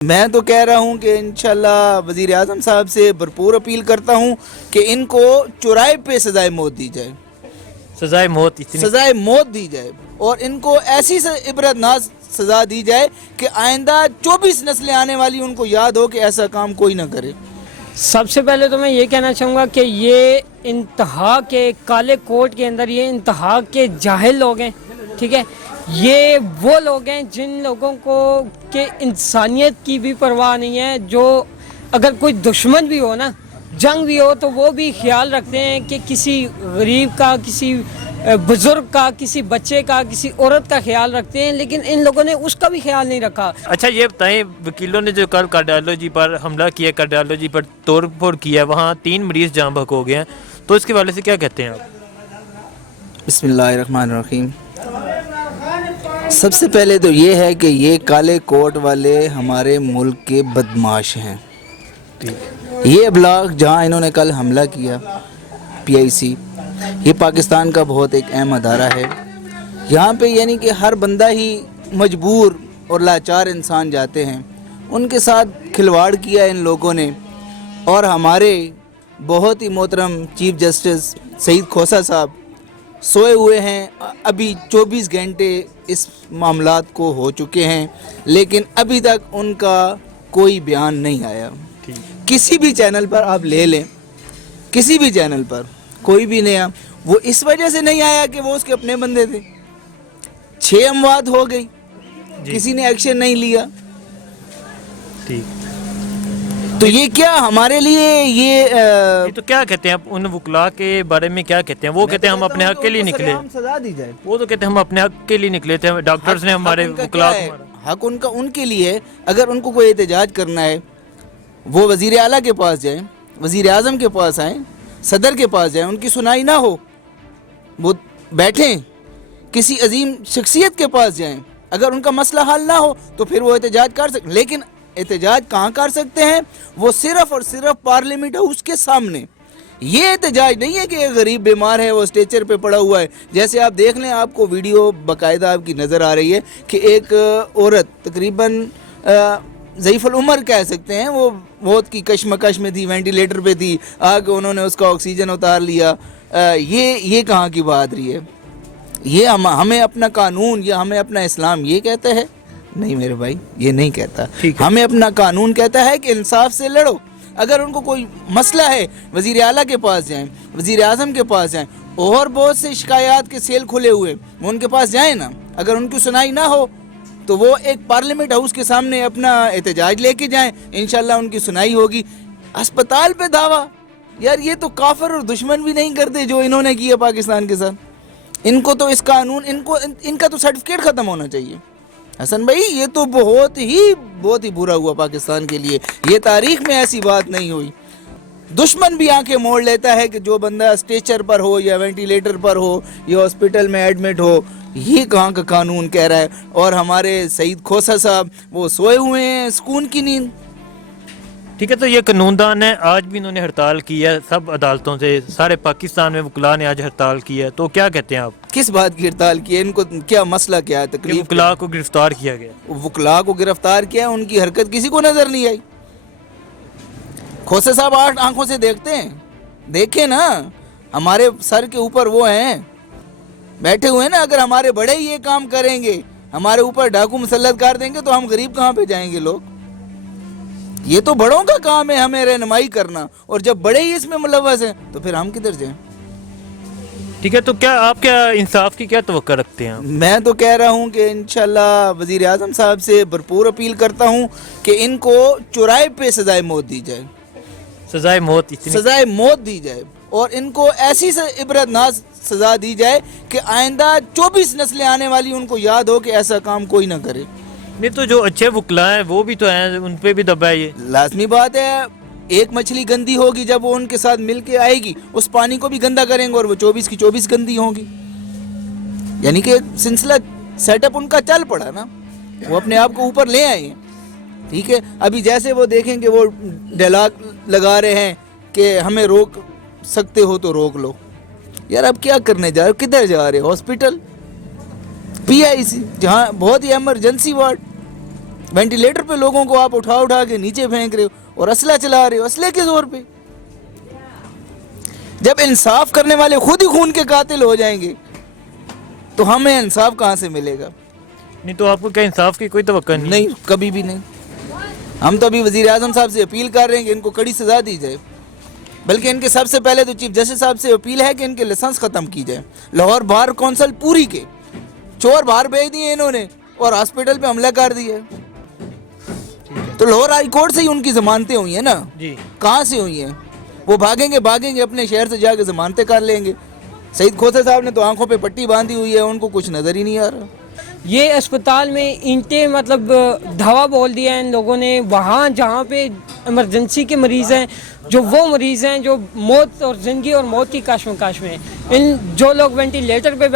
میں تو کہہ رہا ہوں کہ انشاءاللہ وزیر اعظم صاحب سے بھرپور اپیل کرتا ہوں کہ ان کو چوراہے پہ سزائے موت دی جائے، سزائے موت دی جائے، اور ان کو ایسی عبرت ناک سزا دی جائے کہ آئندہ 24 نسلیں آنے والی ان کو یاد ہو کہ ایسا کام کوئی نہ کرے۔ سب سے پہلے تو میں یہ کہنا چاہوں گا کہ یہ انتہا کے کالے کوٹ کے اندر یہ انتہا کے جاہل لوگ ہیں، ٹھیک ہے۔ یہ وہ لوگ ہیں جن لوگوں کو کہ انسانیت کی بھی پرواہ نہیں ہے، جو اگر کوئی دشمن بھی ہو نا، جنگ بھی ہو، تو وہ بھی خیال رکھتے ہیں کہ کسی غریب کا، کسی بزرگ کا، کسی بچے کا، کسی عورت کا خیال رکھتے ہیں، لیکن ان لوگوں نے اس کا بھی خیال نہیں رکھا۔ اچھا یہ بتائیں، وکیلوں نے جو کل کارڈیالوجی پر حملہ کیا، کارڈیالوجی پر توڑ پھوڑ کیا، وہاں 3 مریض جاں بحق ہو گئے ہیں، تو اس کے حوالے سے کیا کہتے ہیں آپ؟ بسم اللہ الرحمن الرحیم۔ سب سے پہلے تو یہ ہے کہ یہ کالے کوٹ والے ہمارے ملک کے بدماش ہیں۔ یہ ابلاغ جہاں انہوں نے کل حملہ کیا، PIC، یہ پاکستان کا بہت ایک اہم ادارہ ہے۔ یہاں پہ یعنی کہ ہر بندہ ہی مجبور اور لاچار انسان جاتے ہیں، ان کے ساتھ کھلواڑ کیا ان لوگوں نے، اور ہمارے بہت ہی محترم چیف جسٹس سعید کھوسہ صاحب سوئے ہوئے ہیں۔ ابھی 24 گھنٹے اس معاملات کو ہو چکے ہیں، لیکن ابھی تک ان کا کوئی بیان نہیں آیا۔ کسی بھی چینل پر آپ لے لیں، کسی بھی چینل پر کوئی بھی نیا، وہ اس وجہ سے نہیں آیا کہ وہ اس کے اپنے بندے تھے۔ 6 اموات ہو گئی، کسی نے ایکشن نہیں لیا۔ تو یہ کیا ہمارے لیے یہ تو کیا کہتے ہیں آپ ان وکلاء کے بارے میں، کیا کہتے ہیں؟ وہ کہتے ہیں ہم اپنے حق کے لیے نکلے، سزا دی جائے۔ وہ تو کہتے ہیں ہم اپنے حق کے لیے نکلے تھے، ڈاکٹرز نے ہمارے وکلاء کو مارا۔ حق ان کا ان کے لیے، اگر ان کو کوئی احتجاج کرنا ہے وہ وزیر اعلیٰ کے پاس جائیں، وزیر اعظم کے پاس آئیں، صدر کے پاس جائیں، ان کی سنائی نہ ہو وہ بیٹھیں، کسی عظیم شخصیت کے پاس جائیں، اگر ان کا مسئلہ حل نہ ہو تو پھر وہ احتجاج کر سکتے، لیکن احتجاج کہاں کر سکتے ہیں؟ وہ صرف اور صرف پارلیمنٹ ہاؤس کے سامنے۔ یہ احتجاج نہیں ہے کہ ایک غریب بیمار ہے، وہ اسٹیچر پہ پڑا ہوا ہے۔ جیسے آپ دیکھ لیں، آپ کو ویڈیو باقاعدہ آپ کی نظر آ رہی ہے کہ ایک عورت تقریباً ضعیف العمر کہہ سکتے ہیں، وہ موت کی کشمکش میں تھی، وینٹیلیٹر پہ تھی، آگے انہوں نے اس کا آکسیجن اتار لیا۔ یہ کہاں کی بات رہی ہے؟ یہ ہمیں اپنا قانون یا ہمیں اپنا اسلام یہ کہتا ہے؟ نہیں میرے بھائی، یہ نہیں کہتا۔ ہمیں اپنا قانون کہتا ہے کہ انصاف سے لڑو۔ اگر ان کو کوئی مسئلہ ہے، وزیر اعلیٰ کے پاس جائیں، وزیر اعظم کے پاس جائیں، اور بہت سے شکایات کے سیل کھلے ہوئے، وہ ان کے پاس جائیں نا۔ اگر ان کی سنائی نہ ہو تو وہ ایک پارلیمنٹ ہاؤس کے سامنے اپنا احتجاج لے کے جائیں، انشاءاللہ ان کی سنائی ہوگی۔ اسپتال پہ دعویٰ، یار یہ تو کافر اور دشمن بھی نہیں کرتے جو انہوں نے کیا پاکستان کے ساتھ۔ ان کو تو اس قانون، ان کا تو سرٹیفکیٹ ختم ہونا چاہیے۔ حسن بھائی، یہ تو بہت ہی برا ہوا پاکستان کے لیے۔ یہ تاریخ میں ایسی بات نہیں ہوئی۔ دشمن بھی آنکھیں موڑ لیتا ہے کہ جو بندہ اسٹیچر پر ہو یا وینٹیلیٹر پر ہو یا ہاسپٹل میں ایڈمٹ ہو، یہ کہاں کا قانون کہہ رہا ہے؟ اور ہمارے سعید کھوسہ صاحب وہ سوئے ہوئے ہیں سکون کی نیند۔ ٹھیک ہے، تو یہ قانون دان ہے، آج بھی انہوں نے ہڑتال کی ہے سب عدالتوں سے، سارے پاکستان میں وکلاء نے آج ہڑتال کی ہے، تو کیا کہتے ہیں آپ؟ کس بات کی ہڑتال کی ہے؟ ان کو کیا مسئلہ کیا ہے؟ کہ تکلیف وکلاء کو گرفتار کیا گیا، وکلاء کو گرفتار کیا ہے، ان کی حرکت کسی کو نظر نہیں آئی۔ کھوسے صاحب 8 آنکھوں سے دیکھتے ہیں، دیکھیں نا، ہمارے سر کے اوپر وہ ہیں بیٹھے ہوئے ہیں نا۔ اگر ہمارے بڑے یہ کام کریں گے، ہمارے اوپر ڈاکو مسلط کر دیں گے، تو ہم غریب کہاں پہ جائیں گے لوگ؟ یہ تو بڑوں کا کام ہے ہمیں رہنمائی کرنا، اور جب بڑے ہی اس میں ملوث ہیں تو پھر ہم کدھر جائیں؟ ٹھیک ہے، تو کیا آپ کیا انصاف کی کیا توقع رکھتے ہیں؟ میں تو کہہ رہا ہوں کہ انشاءاللہ وزیر اعظم صاحب سے بھرپور اپیل کرتا ہوں کہ ان کو چوراہے پہ سزائے موت دی جائے، سزائے موت دی جائے، اور ان کو ایسی عبرت ناک سزا دی جائے کہ آئندہ 24 نسلیں آنے والی ان کو یاد ہو کہ ایسا کام کوئی نہ کرے۔ نہیں تو جو اچھے وکلاء ہیں وہ بھی تو ہیں، ان پہ بھی دبا ہے یہ۔ لازمی بات ہے، ایک مچھلی گندی ہوگی، جب وہ ان کے ساتھ مل کے آئے گی، اس پانی کو بھی گندا کریں گے، اور وہ 24 کی 24 گندی ہوں گی۔ یعنی کہ سلسلہ سیٹ اپ ان کا چل پڑا نا، وہ اپنے آپ کو اوپر لے آئے ہیں۔ ٹھیک ہے، ابھی جیسے وہ دیکھیں کہ وہ ڈائلاگ لگا رہے ہیں کہ ہمیں روک سکتے ہو تو روک لو۔ یار اب کیا کرنے جا رہے ہو؟ کدھر جا رہے ہو؟ ہاسپٹل، PIC، جہاں بہت ہی ایمرجنسی وارڈ، وینٹیلیٹر پہ لوگوں کو آپ اٹھا اٹھا کے نیچے پھینک رہے ہو اور اسلحہ چلا رہے ہو, اسلحے کے زور پہ. جب انصاف کرنے والے خود ہی خون کے قاتل ہو جائیں گے تو ہمیں انصاف کہاں سے ملے گا؟ نہیں تو آپ کو کیا انصاف کی کوئی توقع نہیں؟ نہیں, کبھی بھی نہیں. ہم تو ابھی وزیر اعظم صاحب سے اپیل کر رہے ہیں کہ ان کو کڑی سزا دی جائے, بلکہ ان کے سب سے پہلے تو چیف جسٹس صاحب سے اپیل ہے کہ ان کے لائسنس ختم کی جائے. لاہور بار کونسل پوری کے چور باہر بھیج دیے انہوں نے اور ہاسپٹل پہ حملہ کر دیا. تو لاہور ہائی کورٹ سے ہی ان کی ضمانتیں ہوئی ہیں نا, جی کہاں سے ہوئی ہیں؟ وہ بھاگیں گے اپنے شہر سے جا کے ضمانتیں کر لیں گے. سعید کھوسے صاحب نے تو آنکھوں پہ پٹی باندھی ہوئی ہے, ان کو کچھ نظر ہی نہیں آ رہا. یہ اسپتال میں اینٹیں مطلب دھوا بول دیا ہے ان لوگوں نے. وہاں جہاں پہ ایمرجنسی کے مریض ہیں, جو وہ مریض ہیں جو موت اور زندگی اور موت کی کشمکش میں ہیں, ان جو لوگ وینٹیلیٹر پہ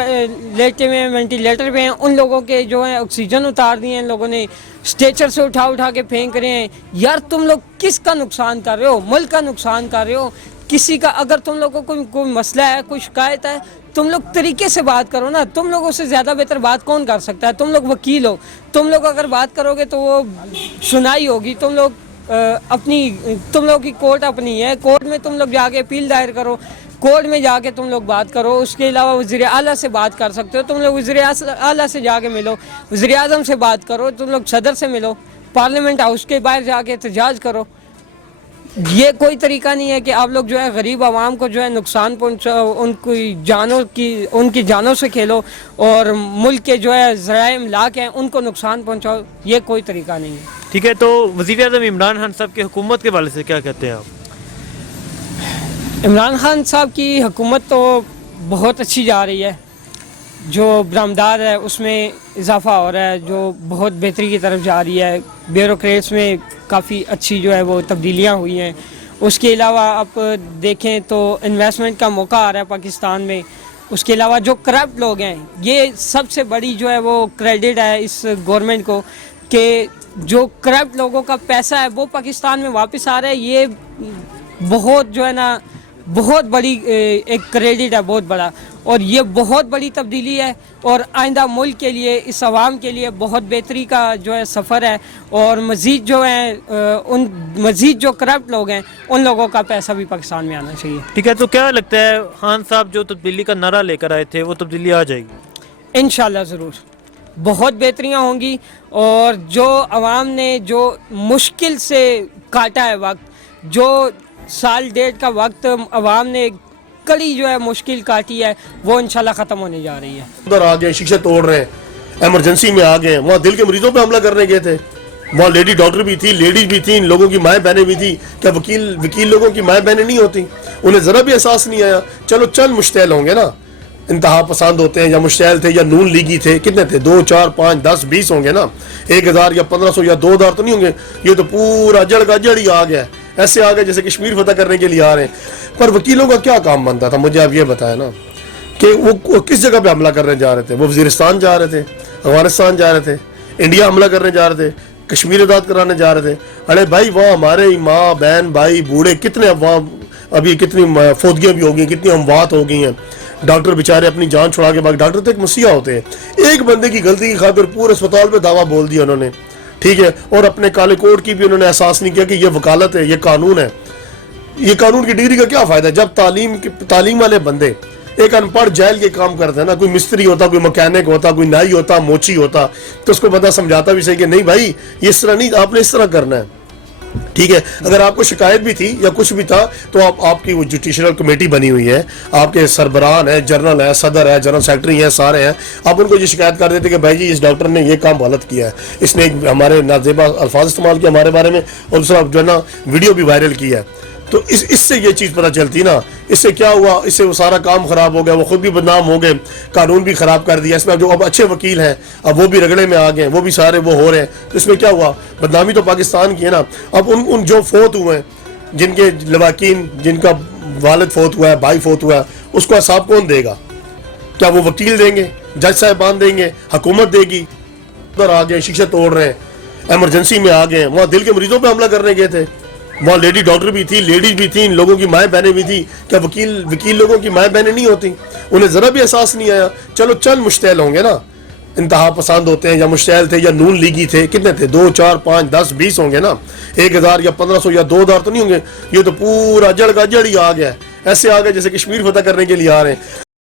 لیٹے ہوئے ہیں, وینٹیلیٹر پہ ہیں, ان لوگوں کے جو ہیں آکسیجن اتار دیے ہیں ان لوگوں نے, اسٹریچر سے اٹھا کے پھینک رہے ہیں. یار تم لوگ کس کا نقصان کر رہے ہو؟ ملک کا نقصان کر رہے ہو. کسی کا اگر تم لوگوں کو کوئی مسئلہ ہے, کوئی شکایت ہے, تم لوگ طریقے سے بات کرو نا. تم لوگوں سے زیادہ بہتر بات کون کر سکتا ہے؟ تم لوگ وکیل ہو, تم لوگ اگر بات کرو گے تو وہ سنائی ہوگی. تم لوگ تم لوگ کی کورٹ اپنی ہے, کورٹ میں تم لوگ جا کے اپیل دائر کرو, کورٹ میں جا کے تم لوگ بات کرو. اس کے علاوہ وزیر اعلیٰ سے بات کر سکتے ہو, تم لوگ وزیر اعلیٰ سے جا کے ملو, وزیر اعظم سے بات کرو, تم لوگ صدر سے ملو, پارلیمنٹ ہاؤس کے باہر جا کے احتجاج کرو. یہ کوئی طریقہ نہیں ہے کہ آپ لوگ جو ہے غریب عوام کو جو ہے نقصان پہنچاؤ, ان کی جانوں سے کھیلو اور ملک کے جو ہے ذرائع املاک ہیں ان کو نقصان پہنچاؤ. یہ کوئی طریقہ نہیں ہے. ٹھیک ہے, تو وزیر اعظم عمران خان صاحب کی حکومت کے حوالے سے کیا کہتے ہیں آپ؟ عمران خان صاحب کی حکومت تو بہت اچھی جا رہی ہے. جو برآمدات ہے اس میں اضافہ ہو رہا ہے, جو بہت بہتری کی طرف جا رہی ہے. بیوروکریٹس میں کافی اچھی جو ہے وہ تبدیلیاں ہوئی ہیں. اس کے علاوہ آپ دیکھیں تو انویسٹمنٹ کا موقع آ رہا ہے پاکستان میں. اس کے علاوہ جو کرپٹ لوگ ہیں, یہ سب سے بڑی جو ہے وہ کریڈٹ ہے اس گورنمنٹ کو کہ جو کرپٹ لوگوں کا پیسہ ہے وہ پاکستان میں واپس آ رہا ہے. یہ بہت جو ہے نا بہت بڑی ایک کریڈٹ ہے, بہت بڑا, اور یہ بہت بڑی تبدیلی ہے. اور آئندہ ملک کے لیے, اس عوام کے لیے بہت بہتری کا جو ہے سفر ہے. اور مزید جو ہیں مزید جو کرپٹ لوگ ہیں ان لوگوں کا پیسہ بھی پاکستان میں آنا چاہیے. ٹھیک ہے, تو کیا لگتا ہے خان صاحب جو تبدیلی کا نعرہ لے کر آئے تھے وہ تبدیلی آ جائے گی؟ انشاءاللہ ضرور بہت بہتریاں ہوں گی. اور جو عوام نے جو مشکل سے کاٹا ہے وقت, جو سال ڈیڑھ کا وقت عوام نے کڑی جو ہے مشکل کاٹی ہے, وہ انشاءاللہ ختم ہونے جا رہی ہے. ادھر آ گئے, شیشے توڑ رہے ہیں, ایمرجنسی میں آ گئے, وہاں دل کے مریضوں پہ حملہ کرنے گئے تھے. وہاں لیڈی ڈاکٹر بھی تھی, لیڈیز بھی تھیں, لوگوں کی مائیں بہنیں بھی تھیں. کیا وکیل لوگوں کی مائیں بہنیں نہیں ہوتی؟ انہیں ذرا بھی احساس نہیں آیا. چلو چند مشتعل ہوں گے نا, انتہا پسند ہوتے ہیں, یا مشتعل تھے یا نون لیگی تھے, کتنے تھے؟ 2 4 5 10 20 ہوں گے نا. 1000 یا 1500 یا 2000 تو نہیں ہوں گے. یہ تو پورا جڑ کا جڑ ہی آ گیا, ایسے آ گئے جیسے کشمیر فتح کرنے کے لیے آ رہے ہیں. پر وکیلوں کا کیا کام بنتا تھا؟ مجھے آپ یہ بتایا نا کہ وہ کس جگہ پہ حملہ کرنے جا رہے تھے. وہ وزیرستان جا رہے تھے, افغانستان جا رہے تھے, انڈیا حملہ کرنے جا رہے تھے, کشمیر آزاد کرانے جا رہے تھے. ارے بھائی وہاں ہمارے ماں بہن بھائی بوڑھے کتنے, وہاں ابھی کتنی فوتگیاں بھی ہو گئی, کتنی اموات ہو گئی ہیں. ڈاکٹر بیچارے اپنی جان چھڑا کے بعد, ڈاکٹر تو ایک مسیحا ہوتے ہیں, ایک بندے کی غلطی کی خاطر پورے اسپتال پہ دعویٰ بول دیا انہوں نے. ٹھیک ہے, اور اپنے کالے کوٹ کی بھی انہوں نے احساس نہیں کیا کہ یہ وکالت ہے, یہ قانون ہے. یہ قانون کی ڈگری کا کیا فائدہ ہے جب تعلیم والے بندے ایک ان پڑھ جائل کے کام کرتے ہیں نا. کوئی مستری ہوتا, کوئی مکینک ہوتا, کوئی نائی ہوتا, موچی ہوتا, تو اس کو بندہ سمجھاتا بھی صحیح کہ نہیں بھائی یہ اس طرح نہیں, آپ نے اس طرح کرنا ہے. ٹھیک ہے, اگر آپ کو شکایت بھی تھی یا کچھ بھی تھا تو آپ کی وہ جوڈیشل کمیٹی بنی ہوئی ہے, آپ کے سربراہان ہیں, جنرل ہے, صدر ہے, جنرل سیکرٹری ہیں, سارے ہیں. آپ ان کو یہ شکایت کر دیتے کہ بھائی جی اس ڈاکٹر نے یہ کام غلط کیا ہے, اس نے ہمارے نازیبا الفاظ استعمال کیا ہمارے بارے میں, اور دوسرا جو ہے نا ویڈیو بھی وائرل کیا ہے. تو اس سے یہ چیز پتہ چلتی نا. اس سے کیا ہوا, اس سے وہ سارا کام خراب ہو گیا, وہ خود بھی بدنام ہو گئے, قانون بھی خراب کر دیا. اس میں جو اب اچھے وکیل ہیں اب وہ بھی رگڑے میں آ گئے, وہ بھی سارے وہ ہو رہے ہیں. تو اس میں کیا ہوا, بدنامی تو پاکستان کی ہے نا. اب ان جو فوت ہوئے ہیں, جن کے لواکین, جن کا والد فوت ہوا ہے, بھائی فوت ہوا ہے, اس کو حساب کون دے گا؟ کیا وہ وکیل دیں گے, جج صاحبان دیں گے, حکومت دے گی؟ ادھر آ گئے, شیشے توڑ رہے ہیں, ایمرجنسی میں آ گئے, وہاں دل کے مریضوں پہ حملہ کرنے گئے تھے. وہاں لیڈی ڈاکٹر بھی تھی, لیڈیز بھی تھیں, لوگوں کی مائیں بہنیں بھی تھیں. کیا وکیل لوگوں کی مائیں بہنیں نہیں ہوتی؟ انہیں ذرا بھی احساس نہیں آیا. چلو چند مشتعل ہوں گے نا, انتہا پسند ہوتے ہیں یا مشتعل تھے یا نون لیگی تھے، کتنے تھے؟ 2 4 5 10 20 ہوں گے نا، 1000 یا 1500 یا 2000 تو نہیں ہوں گے. یہ تو پورا جڑ کا جڑ ہی آ گیا ہے، ایسے آ گئے جیسے کشمیر فتح کرنے کے لیے آ رہے ہیں.